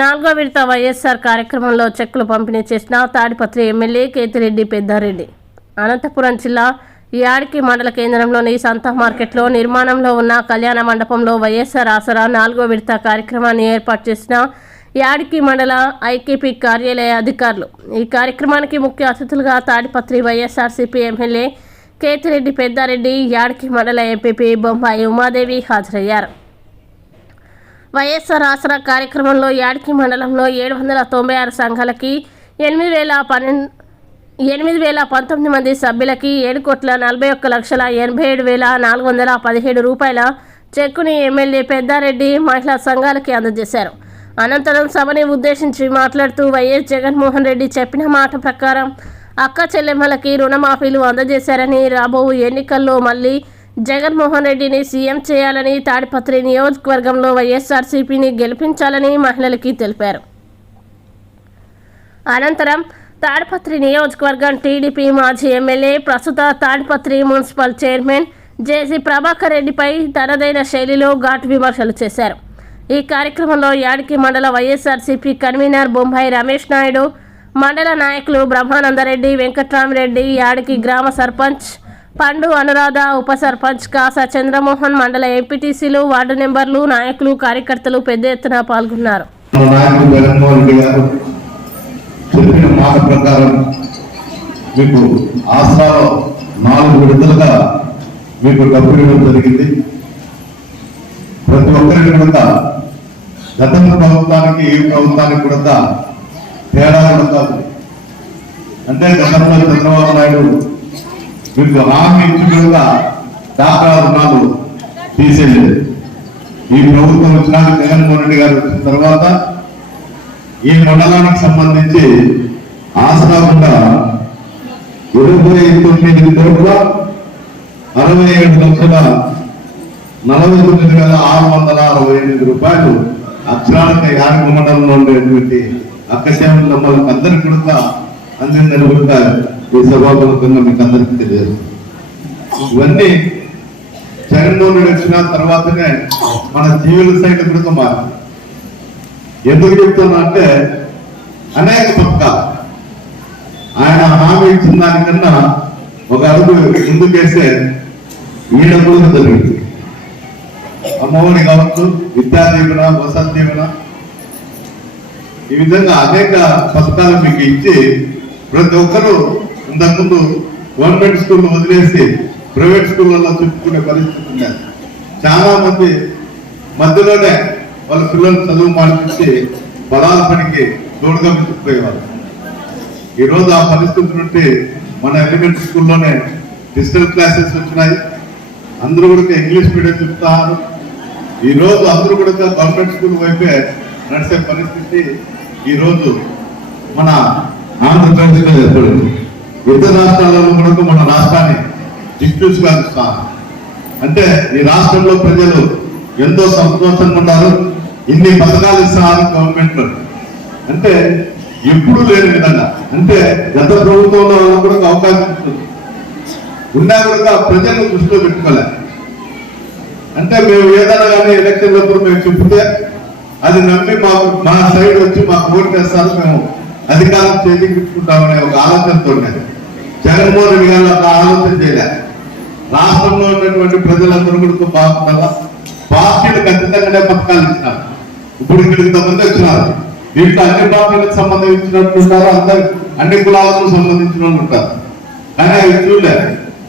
4వ విడత వైఎస్ఆర్ కార్యక్రమంలో చెక్కులు పంపిణీ చేసిన తాడిపత్రి ఎమ్మెల్యే కేతిరెడ్డి పెద్దారెడ్డి. అనంతపురం జిల్లా యాడికి మండల కేంద్రంలోని సంత మార్కెట్లో నిర్మాణంలో ఉన్న కళ్యాణ మండపంలో వైఎస్ఆర్ ఆసరా 4వ విడత కార్యక్రమాన్ని ఏర్పాటు చేసిన యాడికి మండల ఐకేపీ కార్యాలయ అధికారులు. ఈ కార్యక్రమానికి ముఖ్య అతిథులుగా తాడిపత్రి వైఎస్ఆర్సీపీ ఎమ్మెల్యే కేతిరెడ్డి పెద్దారెడ్డి, యాడికి మండల ఎంపీపీ బొంబాయి ఉమాదేవి హాజరయ్యారు. వైఎస్ఆర్ ఆసరా కార్యక్రమంలో యాడికి మండలంలో 796 సంఘాలకి 8,019 మంది సభ్యులకి 7,41,87,417 రూపాయల చెక్కుని ఎమ్మెల్యే పెద్దారెడ్డి మహిళా సంఘాలకి అందజేశారు. అనంతరం సభని ఉద్దేశించి మాట్లాడుతూ వైఎస్ జగన్మోహన్ రెడ్డి చెప్పిన మాట ప్రకారం అక్క చెల్లెమ్మలకి రుణమాఫీలు అందజేశారని, రాబో ఎన్నికల్లో మళ్ళీ జగన్మోహన్ రెడ్డిని సీఎం చేయాలని, తాడిపత్రి నియోజకవర్గంలో వైఎస్ఆర్సీపీని గెలిపించాలని మహిళలకి తెలిపారు. అనంతరం తాడిపత్రి నియోజకవర్గం టీడీపీ మాజీ ఎమ్మెల్యే, ప్రస్తుత తాడిపత్రి మున్సిపల్ చైర్మన్ జేసీ ప్రభాకర్ రెడ్డిపై తనదైన శైలిలో ఘాటు విమర్శలు చేశారు. ఈ కార్యక్రమంలో యాడికి మండల వైఎస్ఆర్సీపీ కన్వీనర్ బొంబాయి రమేష్ నాయుడు, మండల నాయకులు బ్రహ్మానందరెడ్డి, వెంకట్రామిరెడ్డి, యాడికి గ్రామ సర్పంచ్ పండు అనురాధ, ఉప సర్పంచ్ కాసా చంద్రమోహన్, మండల ఎంపీటీసీలు, వార్డు మెంబర్లు, నాయకులు, కార్యకర్తలు పెద్ద ఎత్తున పాల్గొన్నారు. చెప్పిన మాట ప్రకారం మీకు ఆసరాలో 4 విడతలుగా మీకు డబ్బు ఇవ్వడం జరిగింది. ప్రతి ఒక్కరికి కూడా గత ప్రభుత్వానికి ఈ ప్రభుత్వానికి కూడా తేడా కూడా అంటే గతంలో చంద్రబాబు నాయుడు మీకు హామీ ఇచ్చి కూడా డాక్రా రుణాలు తీసేయలేదు. ఈ ప్రభుత్వం వచ్చినాక జగన్మోహన్ రెడ్డి గారు వచ్చిన తర్వాత ఈ మండలానికి సంబంధించి ఆసరా కూడా 29,67,49,668 రూపాయలు అక్షరానికి యాడికి మండలంలో ఉండేటువంటి అక్కశ్యాములమ్మలకు అందరికీ కూడా అందిందని కూడా ఈ సభాపూర్వకంగా మీకు అందరికీ తెలియదు. ఇవన్నీ జగన్మోహన్ రెడ్డి వచ్చిన తర్వాతనే మన జీవుల సైడ్ కూడా మారింది. ఎందుకు చెప్తున్నా అంటే అనేక పథకాలు ఆయన హామీ ఇచ్చిన దానికన్నా ఒక అడుగు ముందుకేస్తే ఈ డబ్బులు జరిగింది. అమ్మఒడి కావచ్చు, విద్యా దీవెన, వసతి దీవెన, ఈ విధంగా అనేక పథకాలు మీకు ఇచ్చి ప్రతి ఒక్కరూ ఇంతకుముందు గవర్నమెంట్ స్కూల్ వదిలేసి ప్రైవేట్ స్కూళ్ళలో చెప్పుకునే పరిస్థితి ఉండేది. చాలా మంది మధ్యలోనే వాళ్ళ పిల్లలు చదువు మానిపించి పొలాల పనికి తోడుగా మించిపోయేవారు. ఈరోజు ఆ పరిస్థితి నుండి మన ఎలిమెంటరీ స్కూల్లోనే డిజిటల్ క్లాసెస్ వచ్చినాయి. అందరూ కూడా ఇంగ్లీష్ మీడియం చెప్తారు. ఈరోజు అందరూ కూడా గవర్నమెంట్ స్కూల్ వైపే నడిచే పరిస్థితి ఈరోజు మన ఆంధ్రప్రదేశ్లో ఏర్పడింది. ఇతర రాష్ట్రాలలో కూడా మన రాష్ట్రాన్ని దిక్సూచిగా చూస్తాను. అంటే ఈ రాష్ట్రంలో ప్రజలు ఎంతో సంతోషంగా ఉన్నారు. ఇన్ని పథకాలు ఇస్తున్నారు గవర్నమెంట్ అంటే ఎప్పుడు లేని విధంగా. అంటే గత ప్రభుత్వంలో కూడా అవకాశం ఇస్తుంది, ఉన్నా కూడా ప్రజలను దృష్టిలో పెట్టుకోలే. అంటే మేము ఏదైనా కానీ ఎలక్షన్లప్పుడు మేము చెప్తే అది నమ్మి మా సైడ్ వచ్చి మాకు ఓటు వేస్తారు, మేము అధికారం చేజిక్కించుకుంటామనే ఒక ఆలోచనతో జగన్మోహన్ రెడ్డి గారు అట్లా ఆలోచన చేయలే. రాష్ట్రంలో ఉన్నటువంటి ప్రజలందరూ కూడా బాగుంటారా, పార్టీలు ఖచ్చితంగానే పథకాలు ఇచ్చినారు. ఇప్పుడు ఇక్కడికి ఇంతమంది వచ్చినారు. దీంట్లో అన్ని పార్టీలకు సంబంధించినట్టు ఉంటారు, అందరు అన్ని కులాలకు సంబంధించిన వాళ్ళు ఉంటారు. కానీ అవి చూడలే.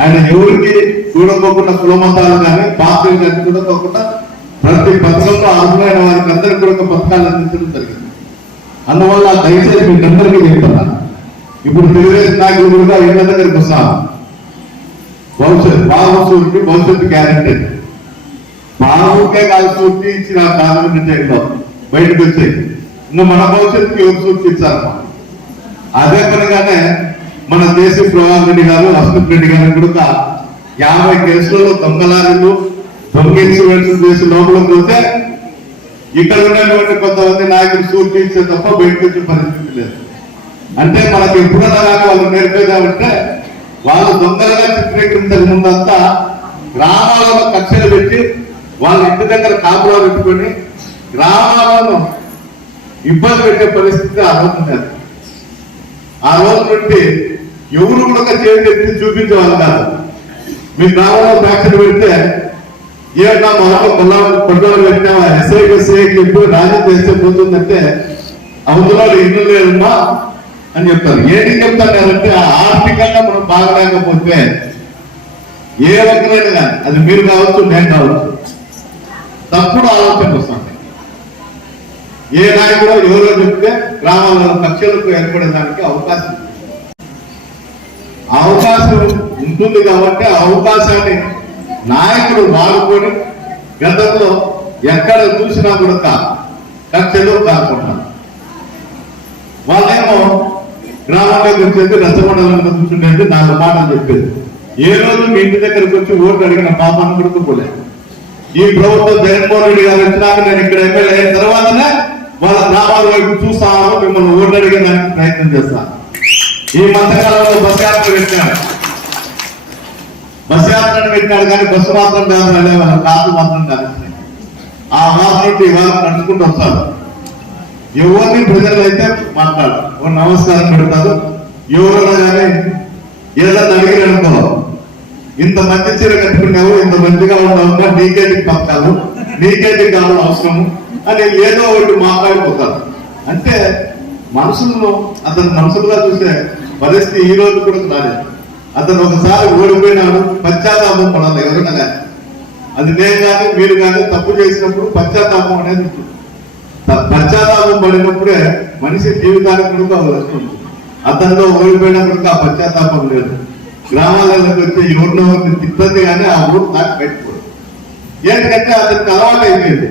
ఆయన ఎవరికి చూడకోకుండా కులమతాలు కానీ పార్టీలు కానీ చూడకోకుండా ప్రతి పథకంలో అర్హులైన వారికి అందరికీ కూడా పథకాలు అందించడం జరిగింది. అందువల్ల దయచేసి మీకు అందరికీ చెప్తున్నాను, ఇప్పుడు తెలుగుదేశం నాయకులు కూడా ఇళ్ల దగ్గరికి వస్తాను. బాబు భవిష్యత్తు గ్యారెంటీ బాబుకే కాదు సూర్తి ఇచ్చిన కాదు బయటకు వచ్చాయి. ఇంకా మన భవిష్యత్తుకి ఎవరు సూర్తి ఇచ్చారు. అదే పనిగానే మన దేశీ ప్రభాకర్ రెడ్డి గారు, అస్మిత్ రెడ్డి గారు కూడా 50 కేసులలో దొంగలారీలు దొంగిలించి చేసి లోపలికి వస్తే ఇక్కడ ఉన్నటువంటి కొంతమంది నాయకులు సూర్తి ఇచ్చే తప్ప బయటకు వచ్చే పరిస్థితి లేదు. అంటే మనకు ఎప్పుడన్నా కానీ వాళ్ళు నేర్పేదామంటే వాళ్ళు దొంగలుగా చిత్రీకరించక ముందంతా గ్రామాలలో కక్షలు పెట్టి వాళ్ళ ఇంటి దగ్గర కాపులా పెట్టుకొని గ్రామాలను ఇబ్బంది పెట్టే పరిస్థితి ఆ రోజు ఉన్నది. ఆ రోజు నుండి ఎవరు కూడా చేతి ఎత్తి చూపించేవాళ్ళు కాదు. మీ గ్రామంలో ఫ్యాక్టరీ పెడితే ఏమన్నా మాకు కొట్లాడు పెట్టినా ఎస్ఐకి చెప్పి రాజీ చేస్తే పోతుందంటే అవతల ఇల్లు లేదమ్మా అని చెప్తారు. ఏంటి చెప్తానంటే ఆర్థికంగా మనం బాగలేకపోతే ఏ ఒక్కరైనా కానీ అది మీరు కావచ్చు, నేను కావచ్చు, తప్పుడు ఆలోచన వస్తుంది. ఏ నాయకుడు ఎవరో చెప్తే గ్రామాల్లో కక్షలకు ఏర్పడేదానికి అవకాశం ఉంటుంది. కాబట్టి ఆ అవకాశాన్ని నాయకుడు వాడుకొని గతంలో ఎక్కడ చూసినా కూడా కక్షలు కాకుండా వాళ్ళేమో గ్రామంలోకి వచ్చేది రసమండలంలో కూర్చుండేది 4 మాటలు చెప్పేది. ఏ రోజు మీ ఇంటి దగ్గరకు వచ్చి ఓట్లు అడిగిన పాపాన్ని గుర్తుకోలేదు. ఈ ప్రభుత్వం జగన్మోహన్ రెడ్డి గారు వచ్చినాక నేను ఇక్కడ ఎమ్మెల్యే అయిన తర్వాతనే వాళ్ళ గ్రామాల వైపు చూస్తాను, మిమ్మల్ని ఓట్లు అడిగేదానికి ప్రయత్నం చేస్తాను. ఈ మధ్యకాలంలో బస్ యాత్ర పెట్టాడు కానీ బస్సు మాత్రం కాదు, వాళ్ళ కాదు మాత్రం కాదు. ఆ మాత్రం ఇవాళ నడుచుకుంటూ వస్తారు. ఎవరిని ప్రజలు అయితే మాట్లాడు నమస్కారం పెడతారు. ఎవరైనా కానీ ఏదైనా అడిగిననుకో ఇంత మంచి చీర కట్టుకున్నావు, ఇంత మంచిగా ఉన్నావు, నీకేటికి పక్కాలు, నీకేటికి కావాలి అవసరము అని ఏదో ఒకటి మాట్లాడిపోతారు. అంటే మనుషులను అతను మనుషులుగా చూసే పరిస్థితి ఈ రోజు కూడా రాలేదు. అతను ఒకసారి ఓడిపోయినాడు, పశ్చాత్తాపం పడాలి ఎవరైనా కానీ. అది నేను కానీ మీరు కానీ తప్పు చేసినప్పుడు పశ్చాత్తాపం అనేది ఉంటుంది. పశ్చాత్తాపం పడినప్పుడే మనిషి జీవితానికి కూడా వస్తుంది. అతనిలో ఓడిపోయినప్పుడు ఆ పశ్చాత్తాపం లేదు. గ్రామాలకు వచ్చి ఎవరినో తిప్పంది కానీ ఆ ఊరు నాకు పెట్టుకోడు. ఏంటంటే అతనికి అలవాటు అయిపోయింది.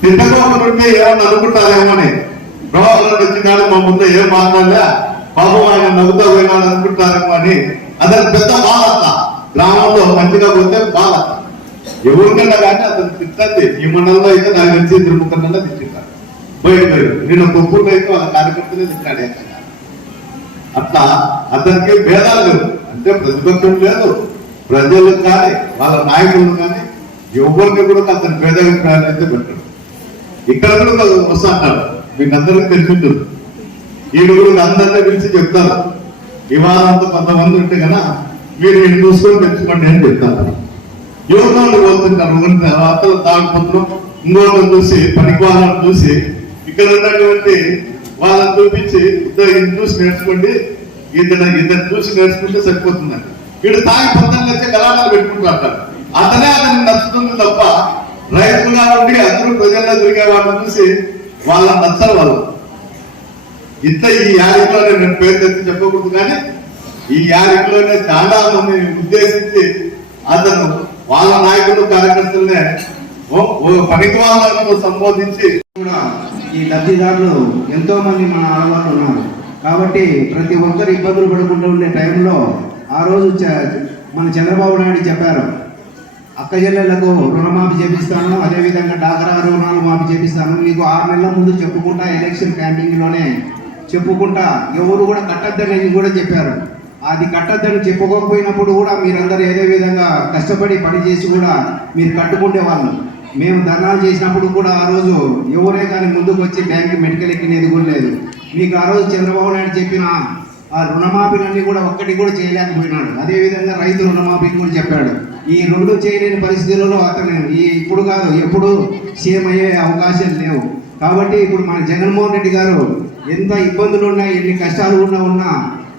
తిట్టకోకుండా ఏమన్నా అనుకుంటారేమో అని. ప్రభావం వచ్చినాడు మా ముందు ఏం మాట్లాడలే, బాబు ఆయన నవ్వుతా పోయినాడు అనుకుంటారేమో అని అతనికి పెద్ద బాధ. గ్రామంలో మంచిగా పోతే బాధ. ఎవరికన్నా కానీ అతను తిట్టండి. ఈ మండలంలో అయితే నాకు తెలిసి 2 ముక్కలన్నా తిట్టింటారు. పోయి నేను కొప్పులు అయితే వాళ్ళ కార్యకర్తలే తిట్టాడు. అట్లా అతనికి భేదాలు లేవు. అంటే ప్రతిపక్షం లేదు, ప్రజలు కానీ వాళ్ళ నాయకులు కానీ ఎవరిని కూడా అతని భేదాభిప్రాయాలు అయితే పెట్టాడు. ఇక్కడ కూడా వస్తాడు. మీకు అందరికీ తెలిసింటుంది. ఈ కూడా అందరినీ పిలిచి చెప్తారు. ఇవాళంతా కొంతమంది ఉంటే కన్నా మీరు ఈయన చూసుకొని తెచ్చుకోండి అని చెప్తారు. ఎవరినో పోతుంటారు. అతను తాగుపోతున్నాం, ఇంకోళ్ళని చూసి పనికి వాళ్ళని చూసి ఇక్కడ ఉన్నటువంటి వాళ్ళని చూపించి ఇద్దరు చూసి నేర్చుకోండి, ఇద్దరు చూసి నేర్చుకుంటే సరిపోతుందండి. వీడు తాగి పొద్దున్న వచ్చి గలాటాలు పెట్టుకుంటూ అతనే అతనికి నచ్చుతుంది తప్ప రైతులుగా ఉండి అందరూ ప్రజల్లో తిరిగే వాళ్ళని చూసి వాళ్ళని నచ్చరు. వాళ్ళు ఇంత ఈ యారికలోనే నేను పేరు తెచ్చి చెప్పకూడదు కానీ ఈ యారికలోనే చాలా మంది ఉద్దేశించి అతను వాళ్ళ నాయకులు కార్యకర్తలనే పనికి వాళ్ళను సంబోధించి కూడా ఈ లబ్ధిదారులు ఎంతో మంది మన ఆడవాళ్ళు ఉన్నారు. కాబట్టి ప్రతి ఒక్కరు ఇబ్బందులు పడుకుంటూ ఉండే టైంలో ఆ రోజు మన చంద్రబాబు నాయుడు చెప్పారు, అక్క చెల్లెళ్లకు రుణమాఫీ చేపిస్తాను, అదేవిధంగా డాక్రా రుణాలు మాఫీ చేపిస్తాను. మీకు 6 నెలల ముందు చెప్పుకుంటా ఎలక్షన్ క్యాంపింగ్లోనే చెప్పుకుంటా ఎవరు కూడా కట్టద్దని కూడా చెప్పారు. అది కట్టద్దని చెప్పుకోకపోయినప్పుడు కూడా మీరందరూ ఏదే విధంగా కష్టపడి పని చేసి కూడా మీరు కట్టుకుంటే వాళ్ళు. మేము ధర్నాలు చేసినప్పుడు కూడా ఆ రోజు ఎవరే కానీ ముందుకు వచ్చి బ్యాంకు మెడికల్ ఎక్కినది కూడా లేదు. మీకు ఆ రోజు చంద్రబాబు నాయుడు చెప్పిన ఆ రుణమాఫీలన్నీ కూడా ఒక్కటి కూడా చేయలేకపోయినాడు. అదేవిధంగా రైతు రుణమాఫీ కూడా చెప్పాడు. ఈ 2 చేయలేని పరిస్థితులలో అతను ఇప్పుడు కాదు ఎప్పుడు సీఎం అయ్యే అవకాశాలు లేవు. కాబట్టి ఇప్పుడు మన జగన్మోహన్ రెడ్డి గారు ఎంత ఇబ్బందులు ఉన్నా, ఎన్ని కష్టాలు ఉన్నా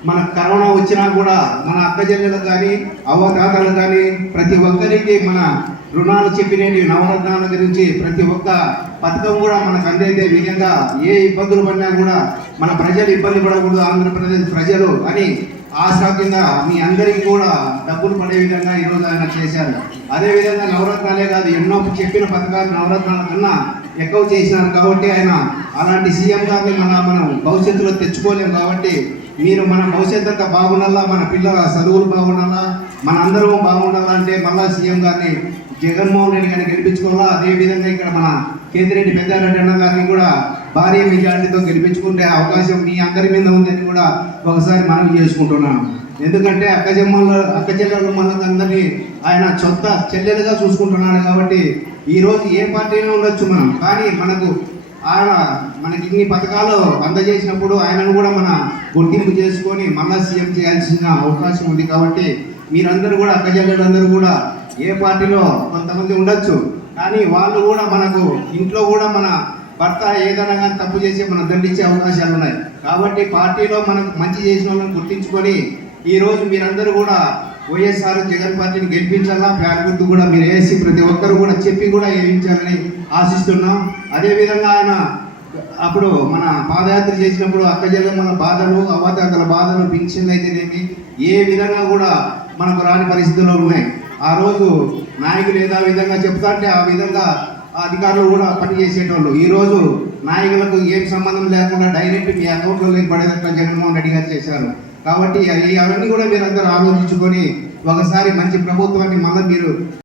మన కరోనా వచ్చినా కూడా మన అక్క చెల్లెలకు కానీ అవ్వతాతలు కానీ ప్రతి ఒక్కరికి మన రుణాలు చెప్పినవి నవరత్నాల గురించి ప్రతి ఒక్క పథకం కూడా మనకు అందేదే విధంగా ఏ ఇబ్బందులు పడినా కూడా మన ప్రజలు ఇబ్బంది పడకూడదు, ఆంధ్రప్రదేశ్ ప్రజలు అని ఆశా కింద మీ అందరికీ కూడా డబ్బులు పడే విధంగా ఈరోజు ఆయన చేశారు. అదేవిధంగా నవరత్నాలే కాదు ఎన్నో చెప్పిన పథకాలు నవరత్నాల కన్నా ఎక్కువ చేసినారు. కాబట్టి ఆయన అలాంటి సీఎం గారిని మనం భవిష్యత్తులో తెచ్చుకోలేము. కాబట్టి మీరు మన భవిష్యత్తు అంతా బాగుండాలా, మన పిల్లల చదువులు బాగుండాలా, మన అందరం బాగుండాలా అంటే మళ్ళా సీఎం గారిని జగన్మోహన్ రెడ్డి గారిని గెలిపించుకోవాలా. అదేవిధంగా ఇక్కడ మన కేతిరెడ్డి పెద్దారెడ్డి అన్న గారిని కూడా భారీ మెజార్టీతో గెలిపించుకుంటే అవకాశం మీ అందరి మీద ఉందని కూడా ఒకసారి మనవి చేసుకుంటున్నాను. ఎందుకంటే అక్క చెల్లెలు మనకందరినీ ఆయన సొంత చెల్లెలుగా చూసుకుంటున్నాడు. కాబట్టి ఈరోజు ఏ పార్టీలో ఉండొచ్చు మనం, కానీ మనకు ఆయన మనకి ఇన్ని పథకాలు అందజేసినప్పుడు ఆయనను కూడా మన గుర్తింపు చేసుకొని మళ్ళా సీఎం చేయాల్సిన అవకాశం ఉంది. కాబట్టి మీరందరూ కూడా అక్కజల్లందరూ కూడా ఏ పార్టీలో కొంతమంది ఉండొచ్చు, కానీ వాళ్ళు కూడా మనకు ఇంట్లో కూడా మన భర్త ఏదైనా కానీ తప్పు చేసి మనం దండించే అవకాశాలు ఉన్నాయి. కాబట్టి పార్టీలో మనకు మంచి చేసిన వాళ్ళని గుర్తించుకొని ఈరోజు మీరందరూ కూడా వైఎస్ఆర్ జగన్ పార్టీని గెలిపించాలా, ఫ్యాన్ గుర్తు కూడా మీరు వేసి ప్రతి ఒక్కరు కూడా చెప్పి కూడా వేయించాలని ఆశిస్తున్నాం. అదేవిధంగా ఆయన అప్పుడు మన పాదయాత్ర చేసినప్పుడు అక్కజల్లమ్మల బాధలు, అవ్వాతాతల బాధలు, పింఛన్లు అయితేనేమి ఏ విధంగా కూడా మనకు రాని పరిస్థితుల్లో ఉన్నాయి. ఆ రోజు నాయకులు ఏదో విధంగా చెప్తా అంటే ఆ విధంగా అధికారులు కూడా పనిచేసేటోళ్ళు. ఈరోజు నాయకులకు ఏం సంబంధం లేకుండా డైరెక్ట్ మీ అకౌంట్లో పడేటట్లు జగన్మోహన్ రెడ్డి గారు చేశారు. కాబట్టి అవన్నీ కూడా మీరందరూ ఆలోచించుకొని ఒకసారి మంచి ప్రభుత్వాన్ని మళ్ళీ మీరు